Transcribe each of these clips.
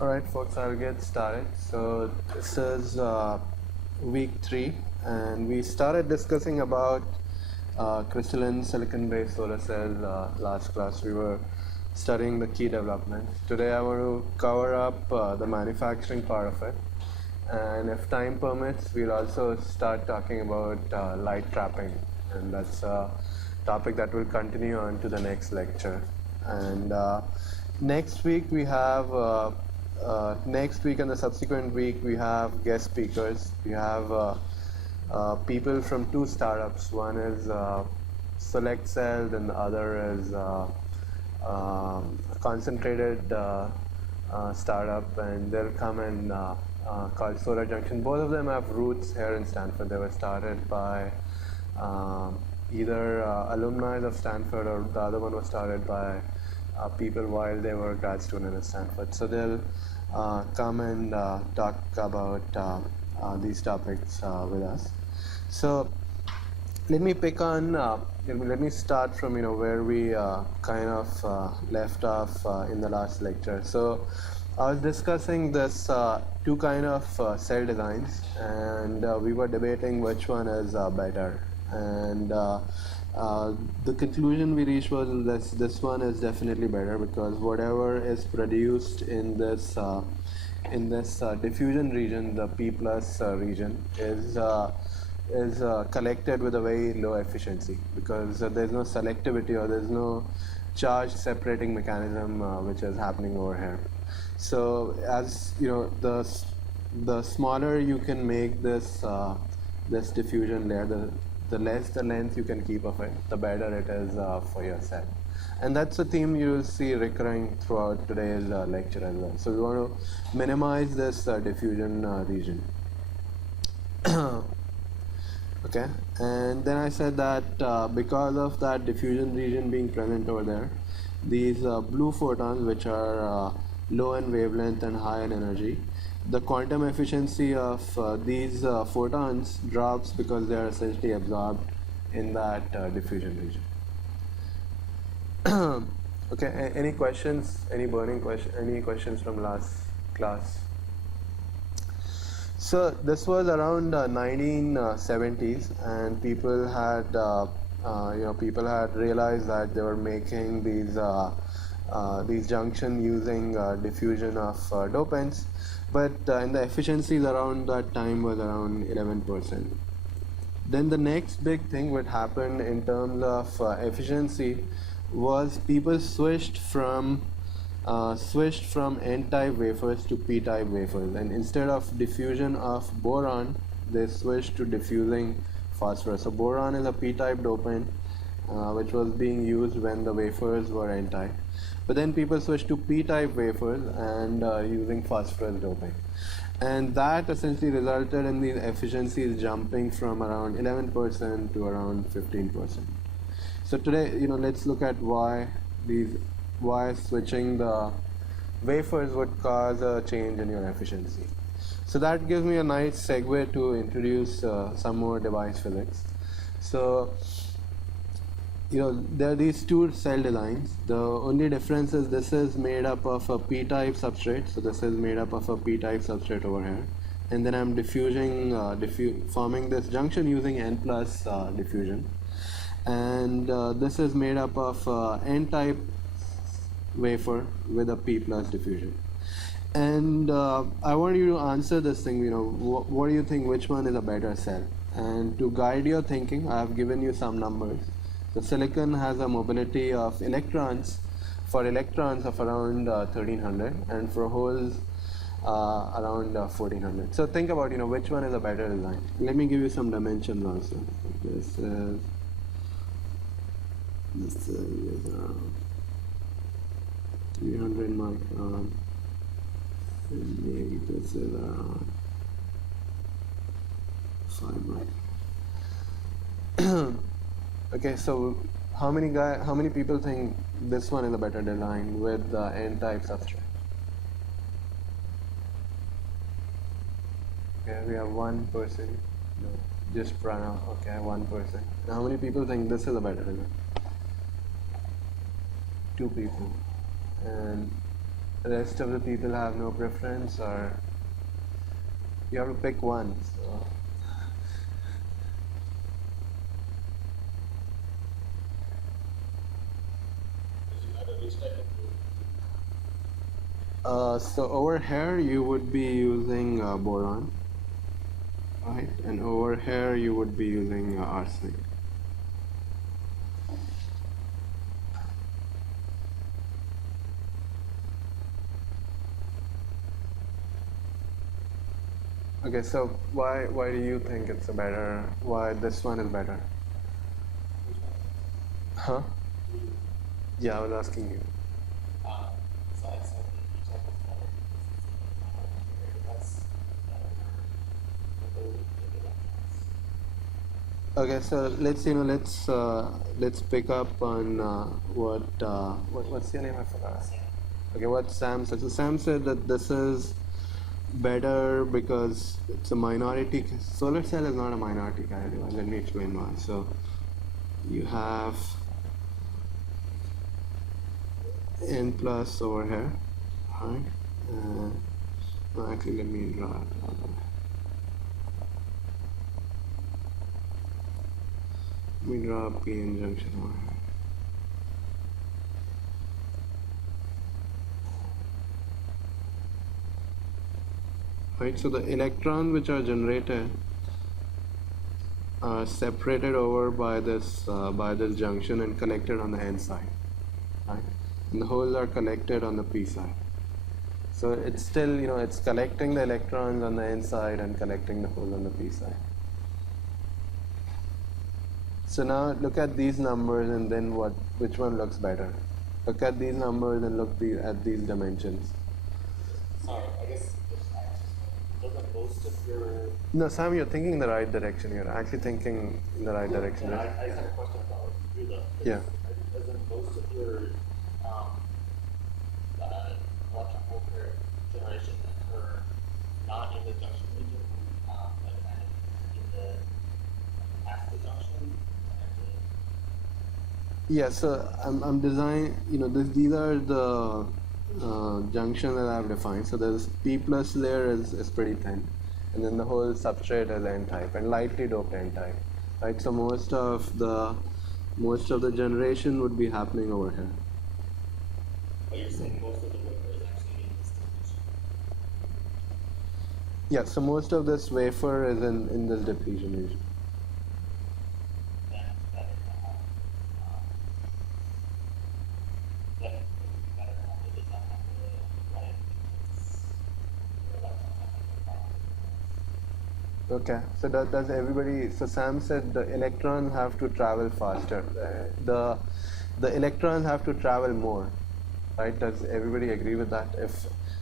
Alright folks, I'll get started. So this is week 3 and we started discussing about crystalline silicon based solar cell last class. We were studying the key developments. Today I want to cover up the manufacturing part of it, and if time permits we'll also start talking about light trapping, and that's a topic that will continue on to the next lecture. And next week we have next week and the subsequent week we have guest speakers. We have people from 2 startups. One is Select Cells and the other is a concentrated startup, and they'll come and called Solar Junction. Both of them have roots here in Stanford. They were started by either alumni of Stanford, or the other one was started by people while they were grad students at Stanford. So they'll come and talk about these topics with us. So let me pick on, let me start from where we kind of left off in the last lecture. So I was discussing this 2 kind of cell designs, and we were debating which one is better. And the conclusion we reached was this one is definitely better, because whatever is produced in this diffusion region, the P plus region, is collected with a very low efficiency, because there's no selectivity or there's no charge separating mechanism which is happening over here. So as you know, the smaller you can make this this diffusion layer, the less the length you can keep of it, the better it is for your cell. And that's a theme you will see recurring throughout today's lecture as well. So we want to minimize this diffusion region. Okay, and then I said that because of that diffusion region being present over there, these blue photons, which are low in wavelength and high in energy, the quantum efficiency of these photons drops because they are essentially absorbed in that diffusion region. Okay, any questions? Any burning question? Any questions from last class? So this was around 1970s, and people had people had realized that they were making these junction using diffusion of dopants, but and the efficiencies around that time was around 11%. Then the next big thing what happened in terms of efficiency was people switched from N-type wafers to P-type wafers, and instead of diffusion of boron, they switched to diffusing phosphorus. So boron is a P-type dopant which was being used when the wafers were N-type. But then people switched to P-type wafers and using phosphorus doping, and that essentially resulted in these efficiencies jumping from around 11% to around 15%. So today, let's look at why switching the wafers would cause a change in your efficiency. So that gives me a nice segue to introduce some more device physics. So there are these 2 cell designs. The only difference is this is made up of a P-type substrate. So this is made up of a P-type substrate over here, and then I'm forming this junction using N plus diffusion, and this is made up of N-type wafer with a P plus diffusion. And I want you to answer this thing, what do you think, which one is a better cell? And to guide your thinking, I have given you some numbers. The silicon has a mobility of electrons of around 1300, and for holes around 1400. So think about which one is a better design. Let me give you some dimensions also. This is 300 micron, and maybe this is around 5 micron. Okay, so how many people think this one is a better design with the N-type substrate? Okay, we have 1 person. No, just Pranav. Okay, 1 person. And how many people think this is a better design? 2 people. And rest of the people have no preference, or you have to pick one. So. So over here you would be using boron, right? And over here you would be using arsenic. Okay, so why do you think it's a better? Why this one is better? Huh? Yeah, I was asking you. Okay, so let's pick up on what's your name? I forgot. Okay, what Sam said. So Sam said that this is better because it's a minority. Solar cell is not a minority category. Let me explain why. So you have n plus over here, right? No, actually, let me draw it. Let me draw a p-n junction over here. Right, so the electrons which are generated are separated over by this junction and collected on the n side, right? And the holes are collected on the p side. So it's still, it's collecting the electrons on the n side and collecting the hole on the p side. So now look at these numbers and then which one looks better? Look at these numbers and look at these dimensions. Sorry, I guess doesn't most of your... No, Sam, you're thinking in the right direction. You're actually thinking in the right direction. Yeah, I just have a question about Rila. Yeah. Doesn't most of your electrical current generation occur not in the junction region, but kind of in the past the junction? Yeah, so I'm designing, these are the junction that I've defined. So there's P plus layer is pretty thin, and then the whole substrate is n-type and lightly doped n-type, right? So most of the generation would be happening over here. But you're saying most of the wafer is actually in this depletion? Yeah, so most of this wafer is in this depletion region. Okay, so does everybody, so Sam said the electrons have to travel faster. The electrons have to travel more, right? Does everybody agree with that?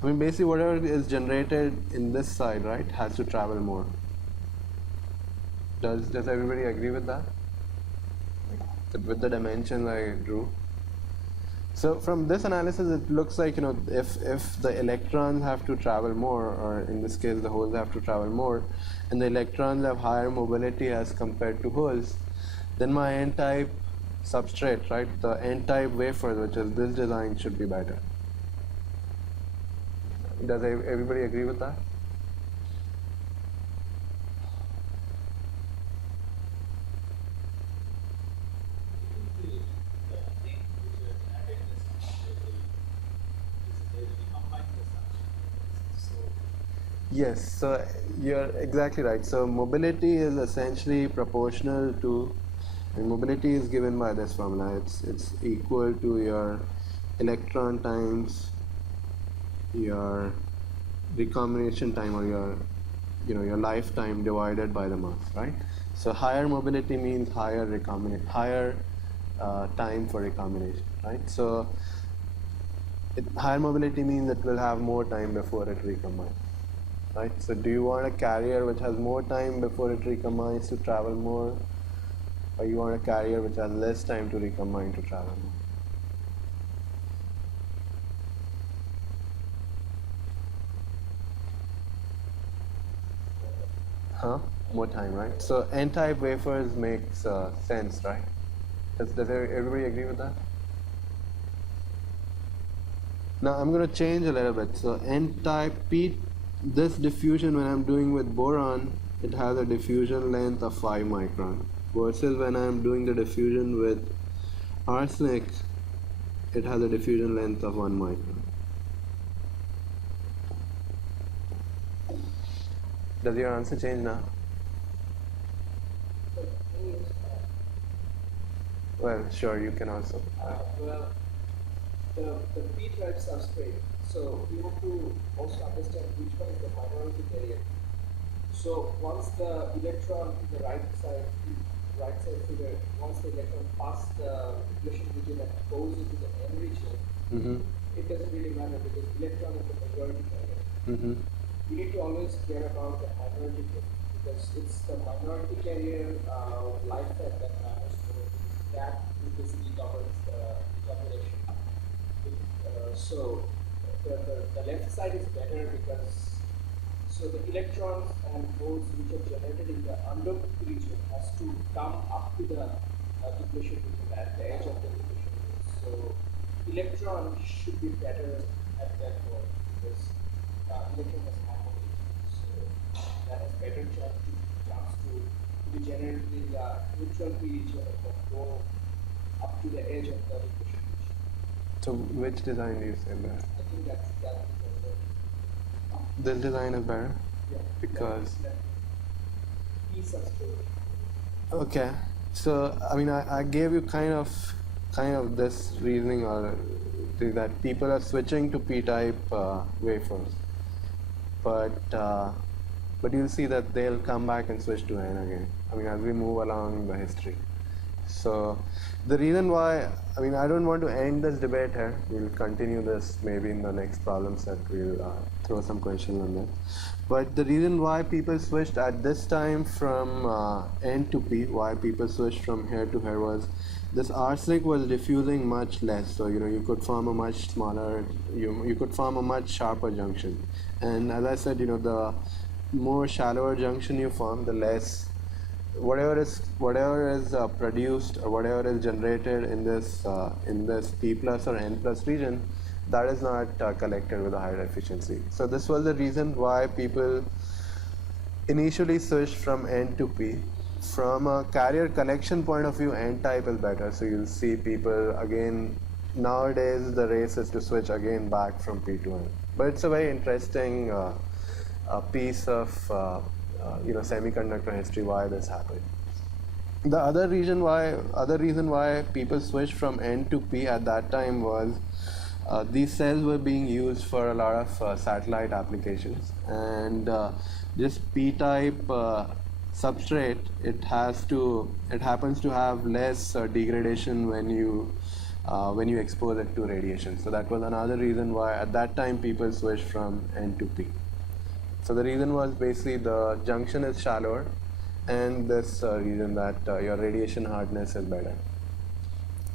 Basically whatever is generated in this side, right, has to travel more. Does everybody agree with that? With the dimensions I drew? So from this analysis, it looks like, if the electrons have to travel more, or in this case, the holes have to travel more, and the electrons have higher mobility as compared to holes, then my n-type substrate, right, the n-type wafer, which is this design, should be better. Does everybody agree with that? Yes, so you're exactly right. So mobility is essentially proportional to, and mobility is given by this formula. It's equal to your electron times your recombination time, or your lifetime divided by the mass, right? So higher mobility means higher time for recombination, right? So higher mobility means it will have more time before it recombines. Right? So do you want a carrier which has more time before it recombines to travel more, or you want a carrier which has less time to recombine to travel more? Huh? More time, right? So n-type wafers makes sense, right? Does everybody agree with that? Now I'm going to change a little bit. So n-type P, this diffusion when I'm doing with boron, it has a diffusion length of 5 micron. Versus when I'm doing the diffusion with arsenic, it has a diffusion length of 1 micron. Does your answer change now? Well, sure, you can also. Well, the p-type substrate, so we have to also understand which one is the minority carrier. So once the electron in the right side figure, once the electron passes the depletion region and goes into the n region, it doesn't really matter because electron is the majority carrier. We need to always care about the minority carrier because it's the minority carrier lifetime that matters. That basically governs the combination. So the left side is better because so the electrons and holes which are generated in the undoped region has to come up to the depletion region at the edge of the depletion region. So electron should be better at that point because electron has harmony. So that has better chance to be generated in the neutral p region and go up to the edge of the depletion region. So which design do you say better? I think that's This design is better? yeah, Because P substrate. okay, so I mean I gave you kind of this reasoning or that people are switching to p-type wafers, but you'll see that they'll come back and switch to n again. I mean as we move along the history. So the reason why, I mean, I don't want to end this debate here. We'll continue this maybe in the next problem set. We'll throw some questions on that. But the reason why people switched at this time from N to P, why people switched from here to here was this arsenic was diffusing much less. So, you know, you could form a much smaller, you could form a much sharper junction. And as I said, you know, the more shallower junction you form, the less whatever is produced or whatever is generated in this P plus or N plus region, that is not collected with a higher efficiency. So this was the reason why people initially switched from N to P. From a carrier collection point of view, N type is better. So you'll see people again nowadays the race is to switch again back from P to N. But it's a very interesting piece of semiconductor history why this happened. The other reason why people switched from N to P at that time was these cells were being used for a lot of satellite applications, and this p-type substrate it happens to have less degradation when you expose it to radiation. So that was another reason why at that time people switched from N to P. So the reason was basically the junction is shallower, and this reason that your radiation hardness is better.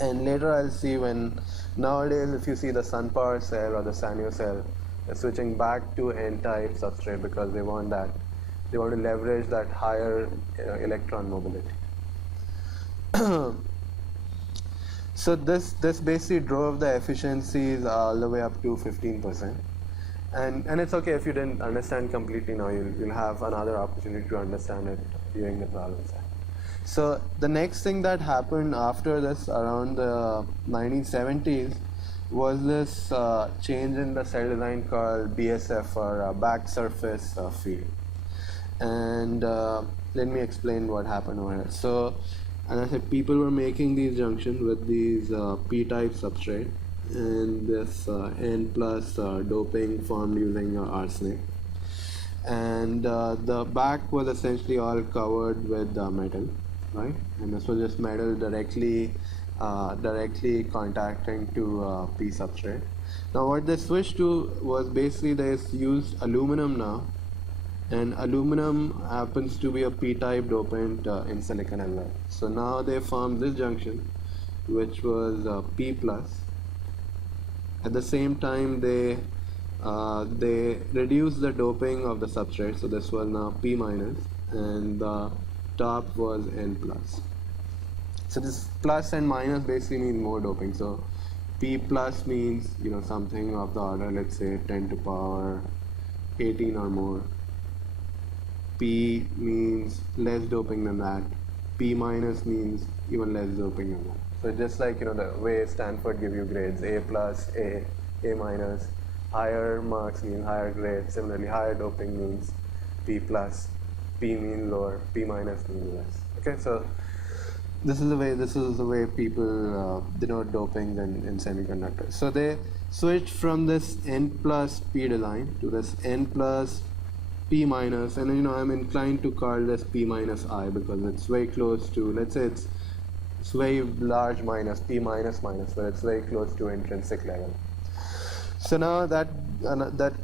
And later I'll see when nowadays if you see the SunPower cell or the Sanyo cell, they're switching back to N-type substrate because they want to leverage that higher electron mobility. So this basically drove the efficiencies all the way up to 15%. And it's okay if you didn't understand completely now, you'll have another opportunity to understand it during the problem set. So the next thing that happened after this around the 1970s was this change in the cell design called BSF or back surface field. And let me explain what happened over here. So as I said, people were making these junctions with these p-type substrate, and this N plus doping formed using arsenic, and the back was essentially all covered with metal, right? And this was just metal directly contacting to P substrate. Now what they switched to was basically they used aluminum now, and aluminum happens to be a p-type dopant in silicon as well. So now they formed this junction which was P plus. At the same time, they reduced the doping of the substrate, so this was now P minus, and the top was N plus. So this plus and minus basically means more doping. So P plus means, something of the order, let's say 10 to power 18 or more. P means less doping than that. P minus means even less doping than that. So just like, the way Stanford give you grades, A plus, A minus, higher marks mean higher grade. Similarly, higher doping means P plus, P means lower, P minus means less. Okay, so this is the way people denote doping in semiconductors. So they switched from this N plus P design to this N plus P minus, and I'm inclined to call this P minus I because it's very close to, let's say it's very large minus, P minus minus, but it's very close to intrinsic level. So now that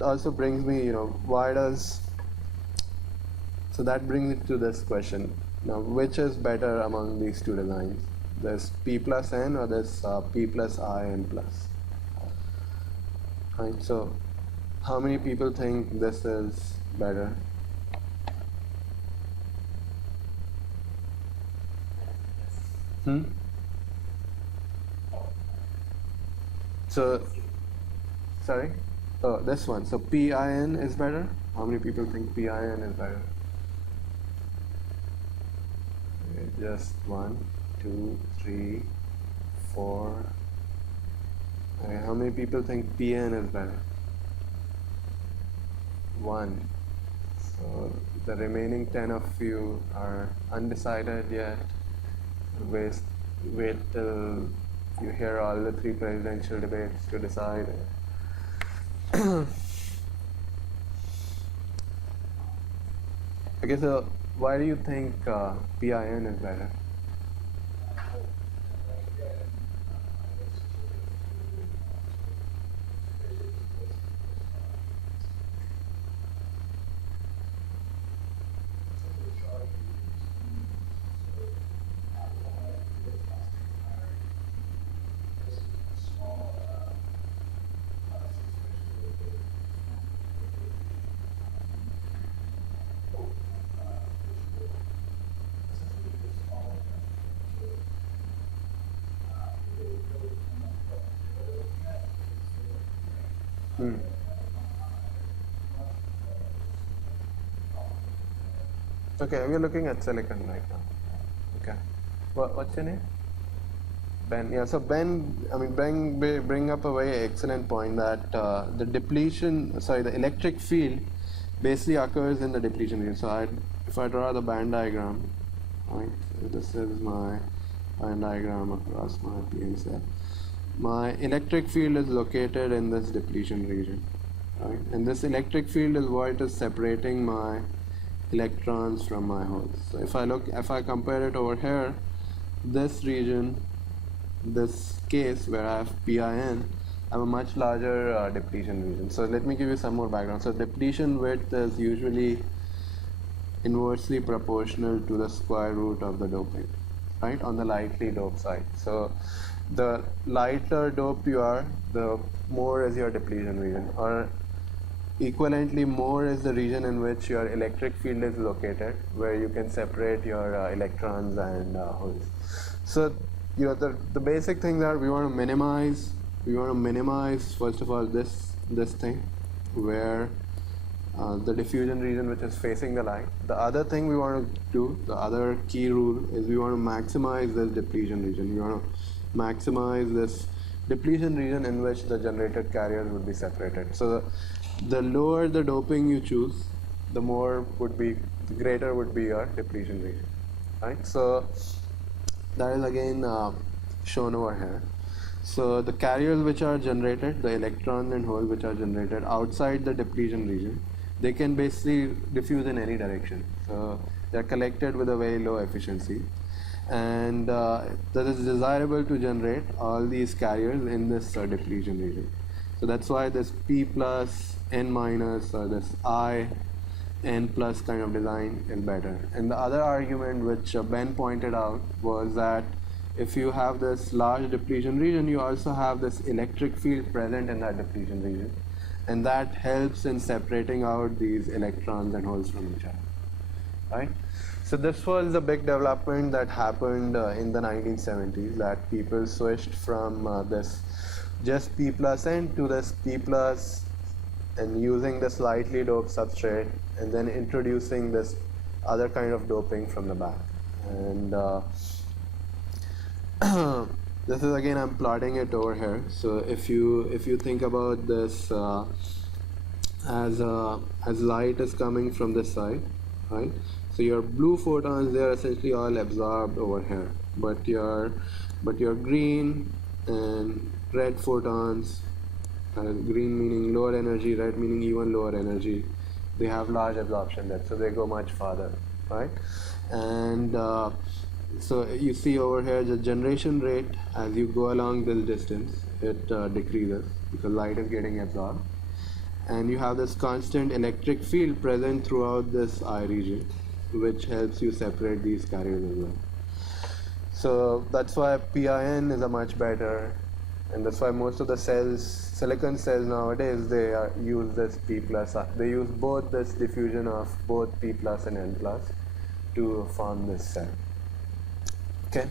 also brings me, so that brings me to this question. Now, which is better among these two designs? This P plus N or this P plus I N plus? Right, so how many people think this is better? So, sorry? Oh, this one. So PIN is better? How many people think PIN is better? Okay, just 1, 2, 3, 4. Okay, how many people think PN is better? 1. So the remaining 10 of you are undecided yet. Wait till you hear all the 3 presidential debates to decide. Okay, so why do you think PIN is better? Okay, we're looking at silicon right now. Okay, what's your name? Ben. Yeah. So Ben bring up a very excellent point that the electric field basically occurs in the depletion region. So if I draw the band diagram, right? So this is my band diagram across my PN cell. My electric field is located in this depletion region, right? And this electric field is what is separating my electrons from my holes. So if I compare it over here, this region, this case where I have PIN, I have a much larger depletion region. So let me give you some more background. So depletion width is usually inversely proportional to the square root of the doping, right, on the lightly doped side. So the lighter doped you are, the more is your depletion region, or equivalently more is the region in which your electric field is located, where you can separate your electrons and holes. So the basic things are we want to minimize first of all this thing where the diffusion region which is facing the light. The other thing we want to do, the other key rule, is we want to maximize this depletion region. We want to maximize this depletion region in which the generated carriers would be separated. So the lower the doping you choose, the greater would be your depletion region, right? So that is again shown over here. So the carriers which are generated, the electrons and holes which are generated outside the depletion region, they can basically diffuse in any direction. So they're collected with a very low efficiency, and that is desirable to generate all these carriers in this depletion region. So that's why this P plus N minus or this I N plus kind of design is better. And the other argument which Ben pointed out was that if you have this large depletion region, you also have this electric field present in that depletion region, and that helps in separating out these electrons and holes from each other, right? So this was the big development that happened in the 1970s, that people switched from this just P plus N to this P plus and using the slightly doped substrate and then introducing this other kind of doping from the back. And this is again, I'm plotting it over here. So if you think about this as light is coming from this side, right? So your blue photons, they are essentially all absorbed over here, but your green and red photons, green meaning lower energy, red meaning even lower energy, they have large absorption depth, so they go much farther, right? And so you see over here the generation rate as you go along this distance, it decreases because light is getting absorbed, and you have this constant electric field present throughout this eye region, which helps you separate these carriers as well. So that's why PIN is a much better, and that's why most of the cells, silicon cells nowadays, they use this P plus. They use both this diffusion of both P plus and N plus to form this cell. Okay.